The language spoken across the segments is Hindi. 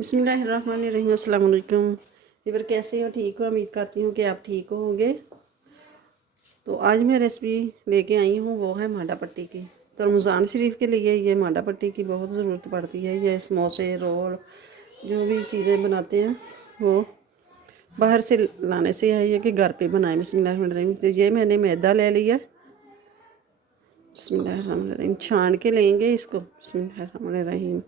बिस्मिल्लाहिर्रहमानिर्रहीम। अस्सलाम वालेकुम। इवर कैसे हो? ठीक हो? उम्मीद करती हूँ कि आप ठीक होंगे। तो आज मैं रेसिपी लेके आई हूँ, वो है मांडा पट्टी की। तो रमज़ान शरीफ के लिए ये मांडा पट्टी की बहुत ज़रूरत पड़ती है। ये समोसे, रोल, जो भी चीज़ें बनाते हैं वो बाहर से लाने से है, ये कि घर पे बनाए। बिस्मिल्लाहिर्रहमानिर्रहीम। तो ये मैंने मैदा ले लिया। बिस्मिल्लाहिर्रहमानिर्रहीम। छान के लेंगे इसको। बिस्मिल्लाहिर्रहमानिर्रहीम।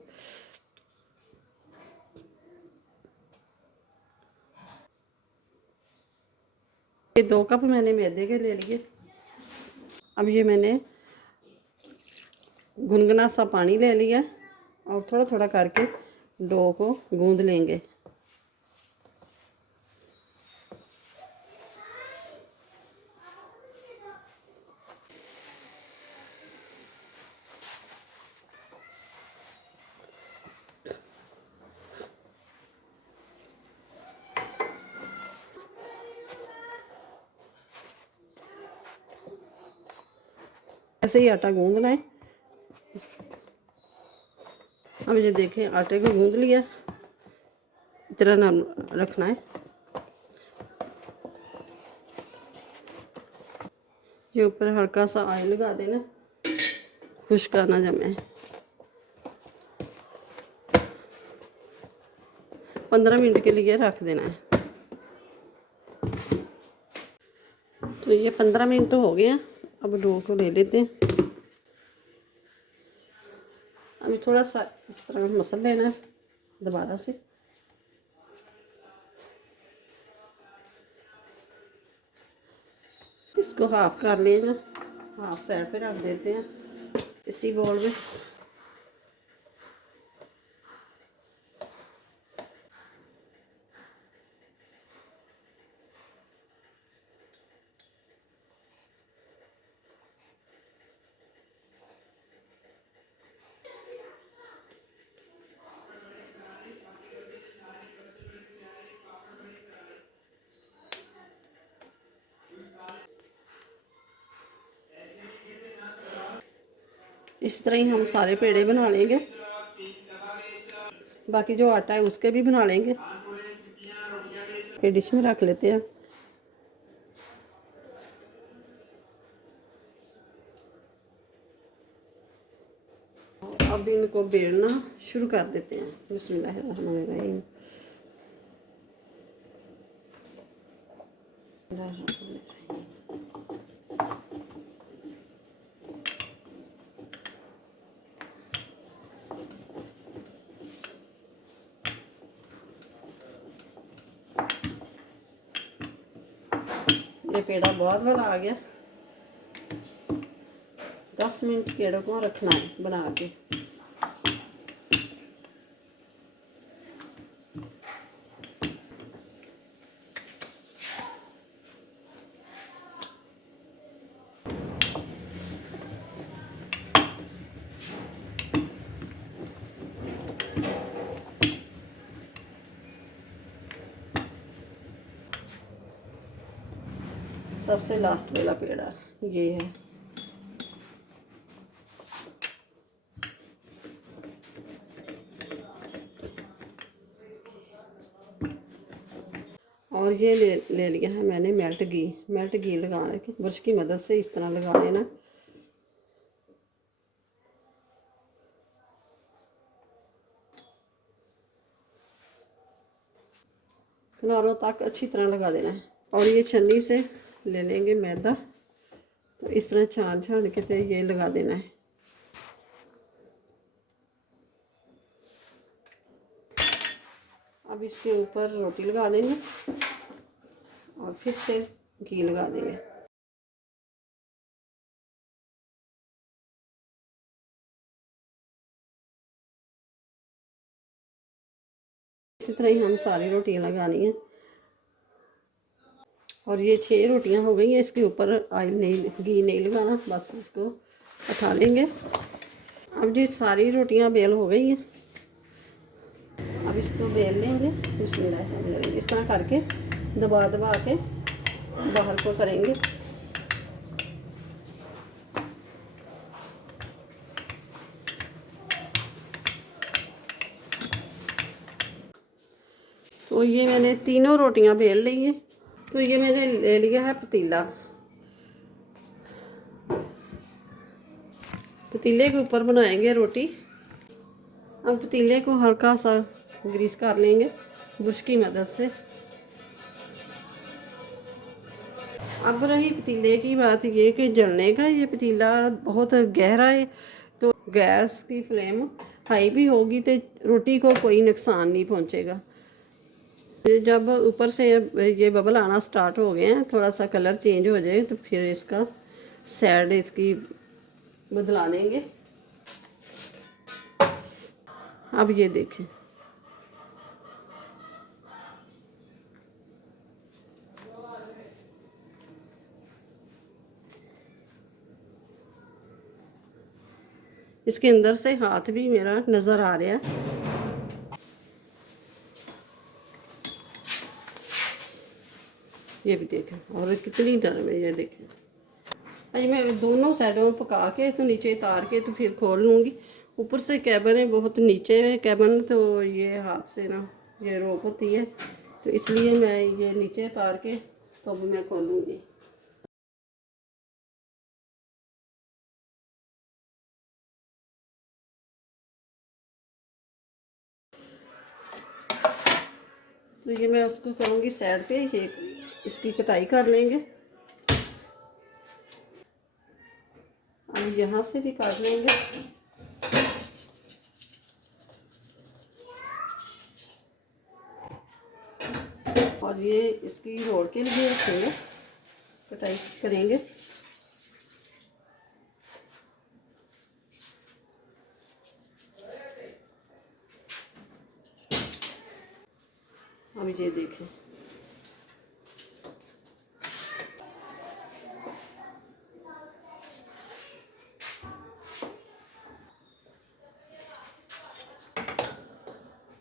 ये 2 कप मैंने मैदे के ले लिए। अब ये मैंने गुनगुना सा पानी ले लिया और थोड़ा थोड़ा करके डो को गूंद लेंगे। ऐसे ही आटा गूंदना है। अब ये देखें, आटे को गूंद लिया। इतना ना रखना है। ये ऊपर हल्का सा ऑयल लगा देना, खुश्क ना जमे। 15 मिनट के लिए रख देना है। तो ये 15 मिनट हो गए हैं। अब डो को ले लेते हैं। अभी थोड़ा सा इस तरह मसल लेना है दोबारा से। इसको हाफ कर लेना, हाफ साइड पे रख देते हैं इसी बॉल में। इस तरह ही हम सारे पेड़े बना लेंगे। बाकी जो आटा है उसके भी बना लेंगे। फिर डिश में रख लेते हैं। अब इनको बेलना शुरू कर देते हैं। बिस्मिल्लाहिर्रहमानिर्रहीम। ये पेड़ा बहुत बड़ा आ गया। 10 मिनट पेड़ों को रखना है बना के। सबसे लास्ट वाला पेड़ा ये है। और ये ले लिया है मैंने मेल्ट घी लगाने की ब्रश की मदद से इस तरह लगा लेना। किनारों तक अच्छी तरह लगा देना है। और ये छन्नी से ले लेंगे मैदा। तो इस तरह छान छान के तो ये लगा देना है। अब इसके ऊपर रोटी लगा देंगे और फिर से घी लगा देंगे। इसी तरह ही हम सारी रोटियां लगानी है। और ये 6 रोटियां हो गई हैं। इसके ऊपर ऑयल नहीं, घी नहीं लगाना, बस इसको उठा लेंगे। अब ये सारी रोटियां बेल हो गई हैं। अब इसको बेल लेंगे। इस तरह करके दबा दबा के बाहर को करेंगे। तो ये मैंने तीनों रोटियां बेल ली हैं। तो ये मैंने ले लिया है पतीला। पतीले के ऊपर बनाएंगे रोटी। अब पतीले को हल्का सा ग्रीस कर लेंगे ब्रश की मदद से। अब रही पतीले की बात, ये कि जलने का ये पतीला बहुत गहरा है, तो गैस की फ्लेम हाई भी होगी तो रोटी को कोई नुकसान नहीं पहुंचेगा। जब ऊपर से ये बबल आना स्टार्ट हो गए हैं, थोड़ा सा कलर चेंज हो जाए तो फिर इसका साइड इसकी बदला देंगे। अब ये देखें, इसके अंदर से हाथ भी मेरा नज़र आ रहा है। ये भी देखें, और कितनी नरम है ये देखें। आज मैं दोनों साइडों में पका के तो नीचे उतार के तो फिर खोल लूँगी। ऊपर से कैबिन है, बहुत नीचे है कैबिन, तो ये हाथ से ना ये रोक होती है, तो इसलिए मैं ये नीचे उतार के तो अब मैं खोलूँगी। तो ये मैं उसको करूँगी साइड पे, ये इसकी कटाई कर लेंगे। अब यहाँ से भी काट लेंगे। और ये इसकी रोड के लिए रखेंगे, कटाई करेंगे। अब ये देखें,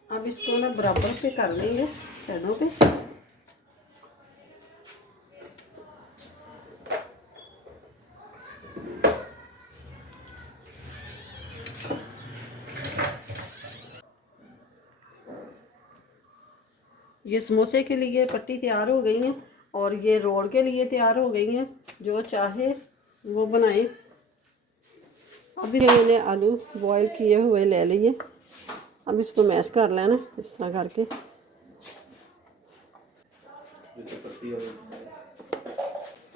अब इसको ना बराबर पे कर लेंगे साइडों पे। ये समोसे के लिए पट्टी तैयार हो गई है और ये रोल के लिए तैयार हो गई है, जो चाहे वो बनाए। अभी मैंने आलू बॉईल किए हुए ले लिए। अब इसको मैश कर लेना इस तरह करके।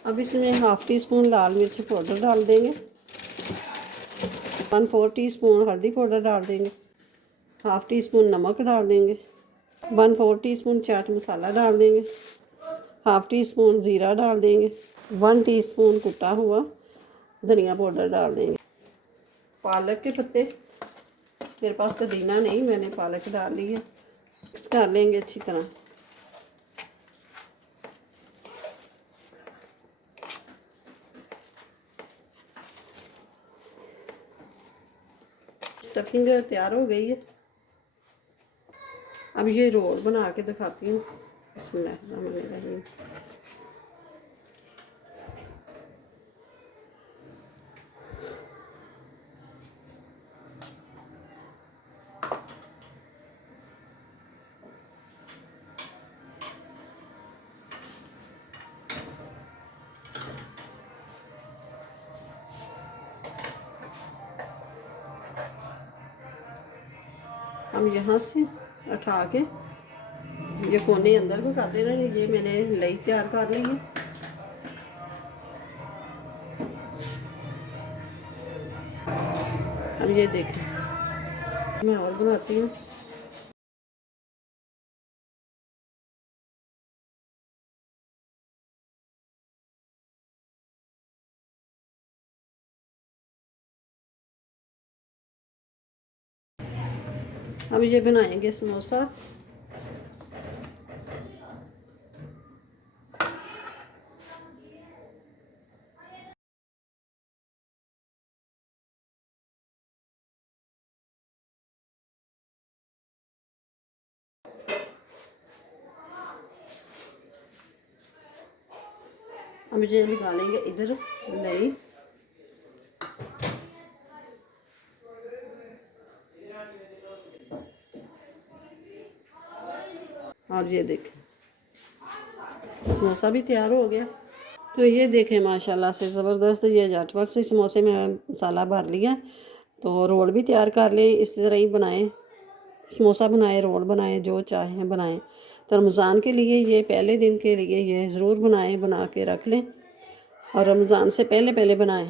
अब इसमें हाफ टी स्पून लाल मिर्च पाउडर डाल देंगे, 1/4 टीस्पून हल्दी पाउडर डाल देंगे, हाफ टी स्पून नमक डाल देंगे, 1/4 टीस्पून चाट मसाला डाल देंगे, हाफ टी स्पून ज़ीरा डाल देंगे, 1 टीस्पून कुटा हुआ धनिया पाउडर डाल देंगे। पालक के पत्ते, मेरे पास पुदीना नहीं, मैंने पालक डाल ली है। मिक्स कर लेंगे अच्छी तरह। स्टफिंग तैयार हो गई है। अब ये रोल बना के दिखाती हूँ। बिस्मिल्लाहिर्रहमानिर्रहीम। हम यहाँ से उठा के ये कोने अंदर को कर देना। ये मैंने लई तैयार कर ली है। अब ये देखें, मैं और बनाती हूँ। अब ये बनाएंगे समोसा। अब ये निकालेंगे इधर लई। और ये देखें समोसा भी तैयार हो गया। तो ये देखें माशाल्लाह से ज़बरदस्त ये झटपट से समोसे में मसाला भर लिया। तो रोल भी तैयार कर लें, इस तरह ही बनाएं, समोसा बनाएं, रोल बनाएं, जो चाहें बनाएं। तो रमज़ान के लिए ये पहले दिन के लिए ये ज़रूर बनाएं, बना के रख लें और रमज़ान से पहले पहले बनाएं।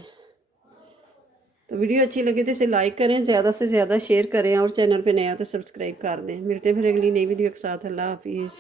तो वीडियो अच्छी लगे तो इसे लाइक करें, ज़्यादा से ज़्यादा शेयर करें और चैनल पे नया तो सब्सक्राइब कर दें। मिलते हैं फिर अगली नई वीडियो के साथ। अल्लाह हाफिज़।